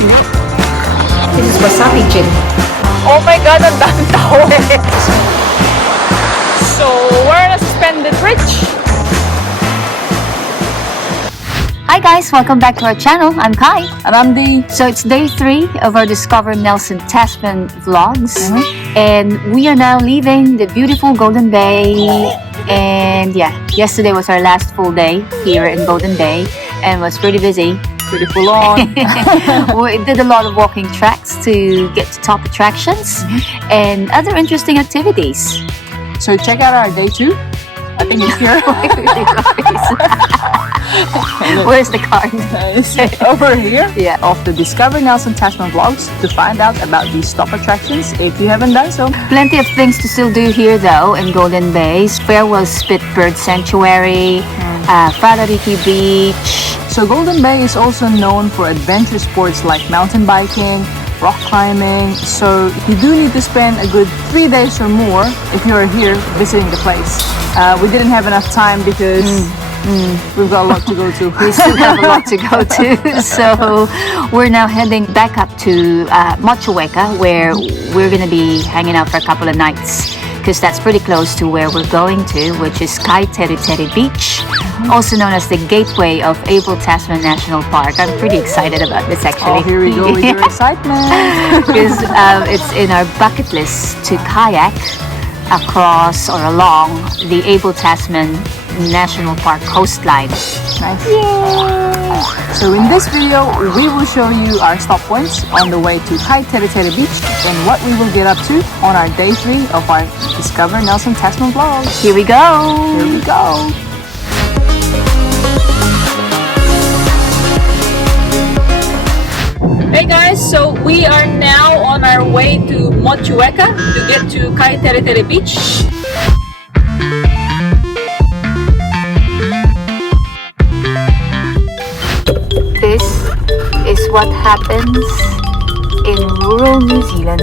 This is wasabi gin. Oh my God, ang daming tao eh. So, we're on a suspended bridge. Hi guys, welcome back to our channel. I'm Kai. And I'm Dee. So it's day 3 of our Discover Nelson Tasman vlogs. And we are now leaving the beautiful Golden Bay. And yeah, yesterday was our last full day here in Golden Bay and was pretty busy. Pretty full on. We did a lot of walking tracks to get to top attractions and other interesting activities. So check out our day 2. I think it's here. Where's the card? Over here. Yeah. Of the Discover Nelson Tasman vlogs to find out about these stop attractions if you haven't done so. Plenty of things to still do here though in Golden Bay. Farewell Spitbird Sanctuary, Kaiteriteri Beach. So Golden Bay is also known for adventure sports like mountain biking, rock climbing, so you do need to spend a good 3 days or more if you are here visiting the place. We didn't have enough time because we've got a lot to go to. We still have a lot to go to, so we're now heading back up to Motueka, where we're going to be hanging out for a couple of nights, because that's pretty close to where we're going to, which is Kaiteriteri Beach, also known as the gateway of Abel Tasman National Park. I'm pretty excited about this actually. Oh, here we go with your excitement. Because it's in our bucket list to kayak across or along the Abel Tasman National Park coastline. Nice. Yay! So in this video, we will show you our stop points on the way to Kaiteriteri Beach and what we will get up to on our day 3 of our Discover Nelson Tasman vlog. Here we go! Here we go! Hey guys, so we are now on our way to Motueka to get to Kaiteriteri Beach. This is what happens in rural New Zealand.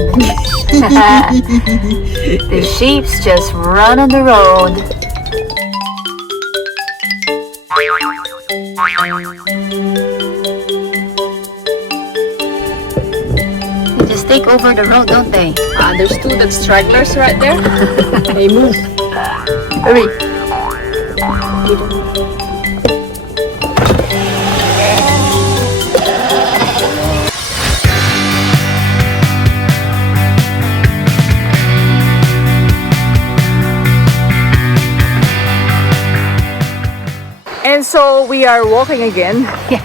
The sheeps just run on the road. They just take over the road, don't they? There's 2 that's stragglers right there. Hey, move. Hurry. And so we are walking again. Yeah.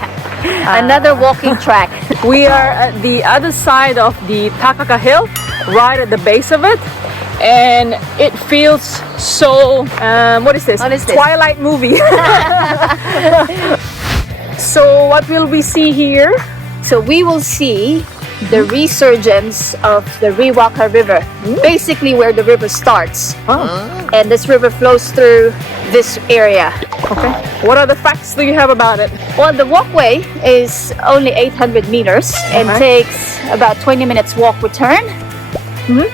Another walking track. We are at the other side of the Takaka Hill, right at the base of it. And it feels so, what is this? What is this? Twilight movie. So what will we see here? So we will see the resurgence of the Riwaka River, basically where the river starts. And this river flows through this area. Okay. What other facts do you have about it? Well, the walkway is only 800 meters and takes about 20 minutes walk return.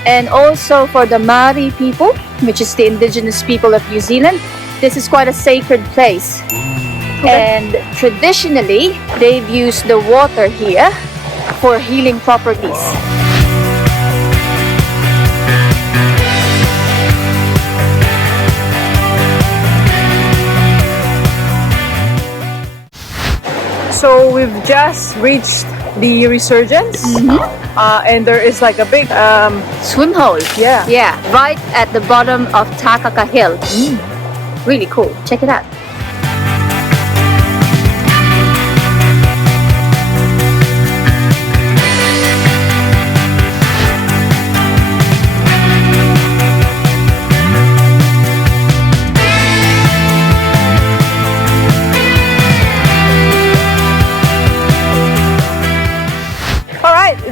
And also for the Māori people, which is the indigenous people of New Zealand, this is quite a sacred place. And traditionally, they've used the water here for healing properties. So we've just reached the Resurgence, and there is like a big Swim hole. yeah. Yeah, right at the bottom of Takaka Hill. Really cool. Check it out.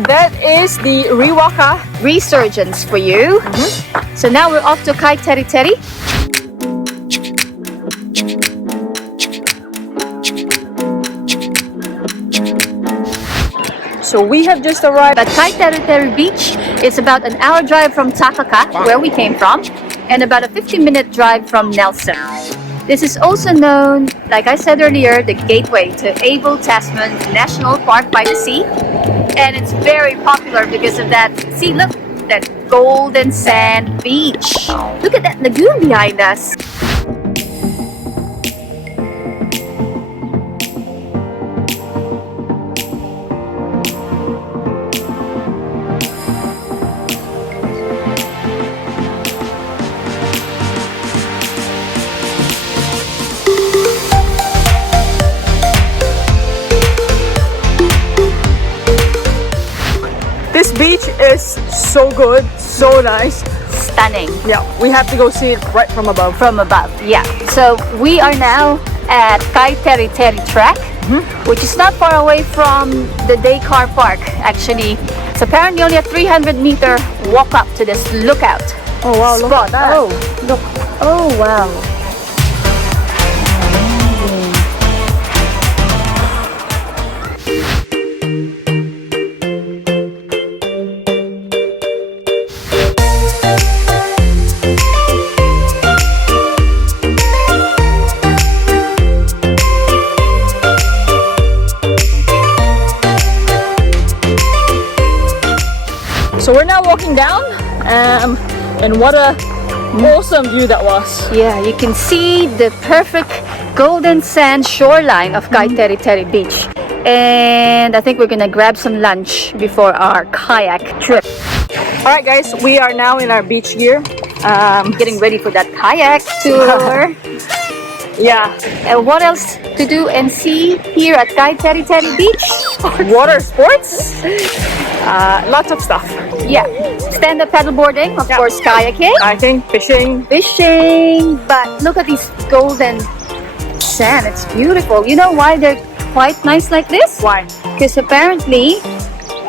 That is the Riwaka Resurgence for you. So now we're off to Kaiteriteri. So we have just arrived But Kaiteriteri Beach is about an hour drive from Takaka, where we came from, and about a 15-minute drive from Nelson. This is also known, like I said earlier, the gateway to Abel Tasman National Park by the sea. And it's very popular because of that. See, look, that golden sand beach. Look at that lagoon behind us. This beach is so good, so nice. Stunning. Yeah, we have to go see it right from above. From above, yeah. So we are now at Kaiteriteri track, which is not far away from the day car park. Actually, it's apparently only a 300-meter walk up to this lookout. Oh wow, look spot. at that. Oh, look. Oh wow. So we're now walking down, and what a awesome view that was. Yeah, you can see the perfect golden sand shoreline of Kaiteriteri Beach. And I think we're gonna grab some lunch before our kayak trip. All right, guys, we are now in our beach gear. Getting ready for that kayak tour. Yeah, And what else to do and see here at Kaiteriteri Beach? water sports, lots of stuff. Yeah, stand-up paddleboarding, of Yeah. course, kayaking, Kayaking, fishing. fishing. But look at these golden sand. It's beautiful. You know why they're quite nice like this? Why? Because apparently,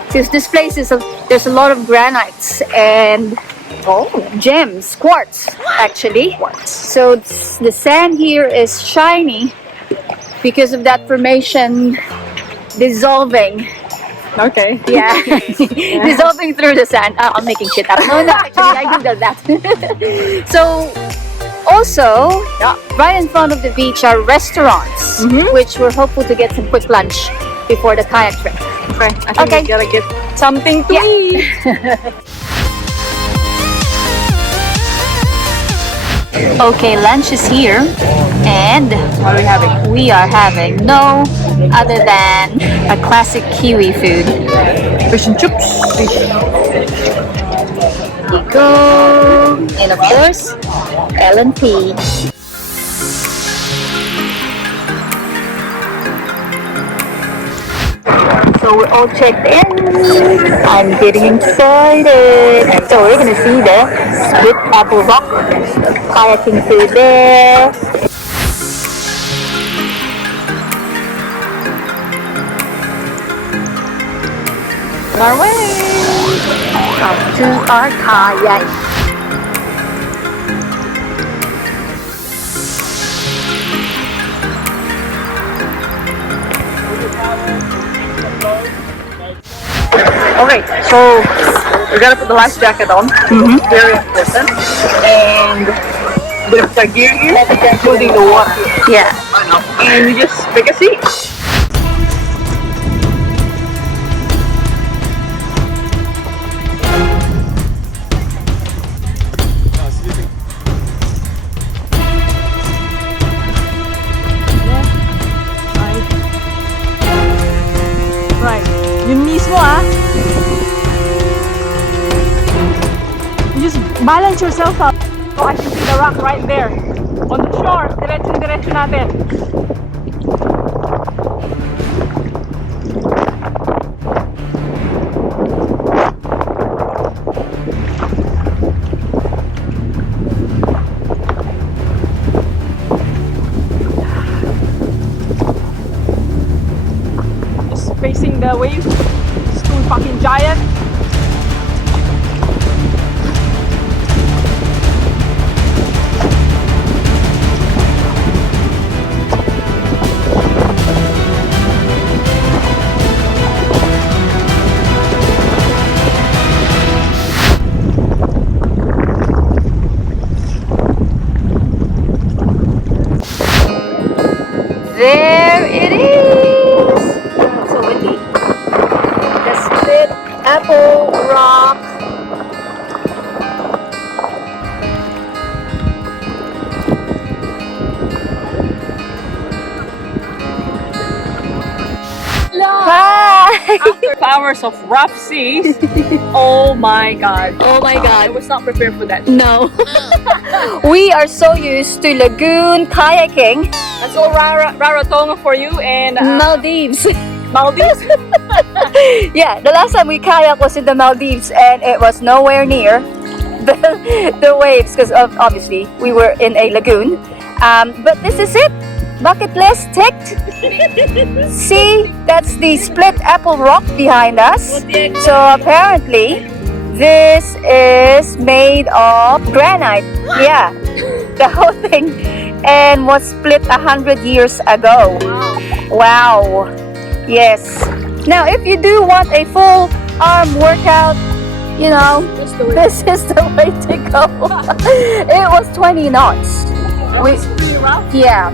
because this place is there's a lot of granites and gems, quartz actually. So the sand here is shiny because of that formation dissolving. Okay. Yeah, dissolving through the sand. I'm making shit up. No, actually, I googled that. So, also, right in front of the beach are restaurants, which we're hopeful to get some quick lunch before the kayak trip. Okay. I think Okay. we gotta get something to eat. Okay, lunch is here, and What are we having? we are having no other than a classic Kiwi food. Fish and chips. Here you go, and of course, L&P. So we're all checked in. I'm getting excited. So we're gonna see the Split Apple Rock kayaking through there. On our way. Up to our kayak. Okay, so we gotta put the life jacket on. Very important. And there's our gear here, including the water. Yeah. And you just take a seat. Right. Yun mismo You just balance yourself up. So I can see the rock right there. On the shore. Diretso natin. Just facing the wave. It's too fucking giant. After hours of rough seas, oh my god. Oh my I god. was not prepared for that. No. We are so used to lagoon kayaking. That's all Rarotonga for you and Maldives. Maldives. Yeah, the last time we kayak was in the Maldives and it was nowhere near the waves because obviously we were in a lagoon. But this is it. Bucket list ticked. See, that's the split apple rock behind us. So apparently this is made of granite. Yeah, the whole thing, and was split 100 years ago. Wow. Yes. Now, if you do want a full arm workout, you know, this is the way to go. It was 20 knots. It's pretty rough. Yeah.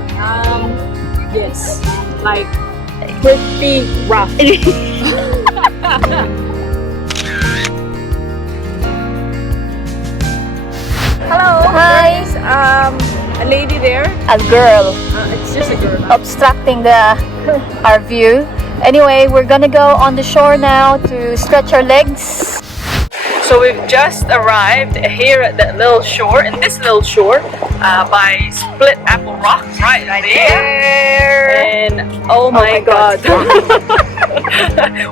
Yes. Like pretty rough. Hello. Hi. There's a lady there. A girl It's just a girl. obstructing our view. Anyway, we're gonna go on the shore now to stretch our legs. So we've just arrived here at that little shore, in this little shore, by Split Apple Rock, right there. And oh my god,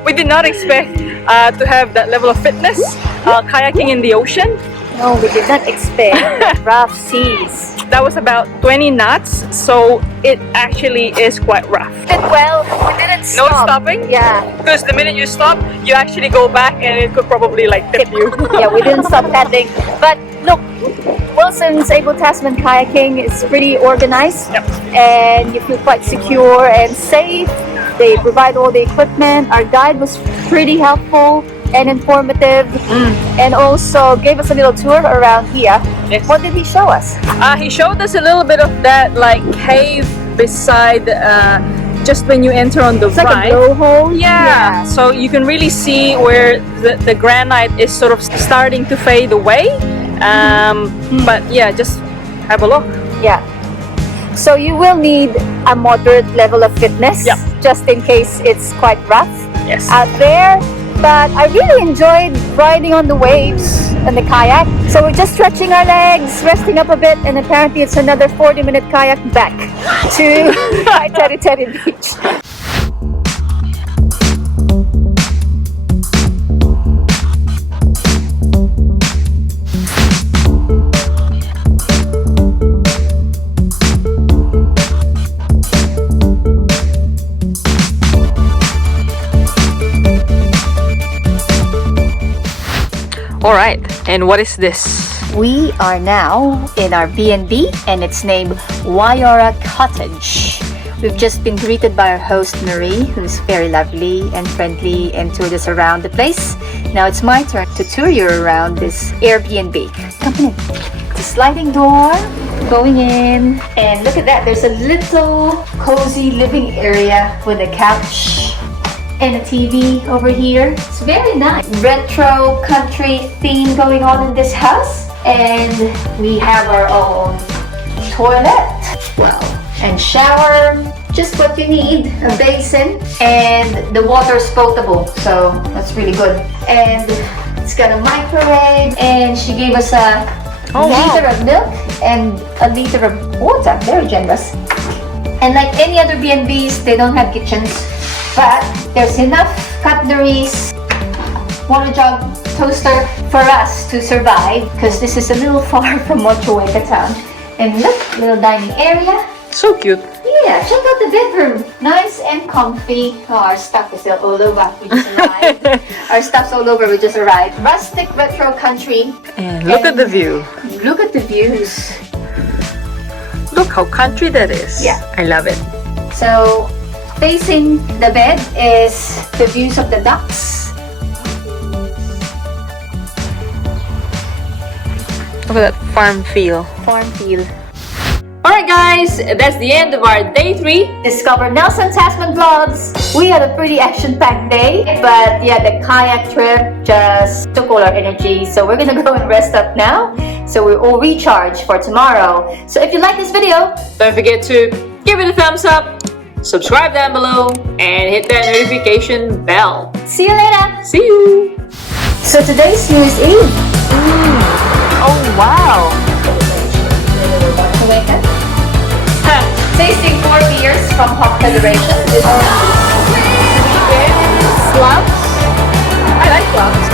we did not expect to have that level of fitness kayaking in the ocean. No, we did not expect rough seas. That was about 20 knots, so it actually is quite rough. Well, we didn't No stop. stopping? Yeah. Because the minute you stop, you actually go back and it could probably like tip you. Yeah, we didn't stop paddling. But look, Wilson's Abel Tasman Kayaking is pretty organized. Yep. And you feel quite secure and safe. They provide all the equipment. Our guide was pretty helpful and informative, and also gave us a little tour around here. Yes. What did he show us? He showed us a little bit of that like cave beside just when you enter on the It's like right. a blowhole. Yeah. So you can really see where the granite is sort of starting to fade away. But yeah, just have a look. Yeah. So you will need a moderate level of fitness, Yep. just in case it's quite rough Yes. out there. But I really enjoyed riding on the waves and the kayak. So we're just stretching our legs, resting up a bit, and apparently it's another 40-minute kayak back to Kaiteriteri Beach. All right. And what is this? We are now in our B&B, and it's named Wayora Cottage. We've just been greeted by our host Marie, who's very lovely and friendly and toured us around the place. Now it's my turn to tour you around this Airbnb. Come in. The sliding door, going in, and look at that. There's a little cozy living area with a couch and a TV over here. It's very nice. Retro country theme going on in this house. And we have our own toilet, well, and shower, just what you need, a basin, and the water is potable, so that's really good. And it's got a microwave, and she gave us a liter of milk and a liter of water, very generous. And like any other B&Bs, they don't have kitchens, but there's enough cutleries, water jug, toaster for us to survive, because this is a little far from Motueka town. And look, little dining area. So cute. Yeah, check out the bedroom. Nice and comfy. Oh, our stuff is still all over. We just arrived. Our stuff's all over. We just arrived. Rustic retro country. And look at the view. Look at the views. Look how country that is. Yeah. I love it. So, facing the bed is the views of the ducks. Look at that farm feel. Farm feel. Alright guys, that's the end of our day 3. Discover Nelson Tasman vlogs. We had a pretty action-packed day, but yeah, the kayak trip just took all our energy. So we're gonna go and rest up now. So we're all recharged for tomorrow. So if you like this video, Don't forget to give it a thumbs up, subscribe down below, and hit that notification bell. See you later. See you! So today's news is Oh wow! Motueka. Tasting 4 beers from Hop Federation. This is clubs. I like clubs.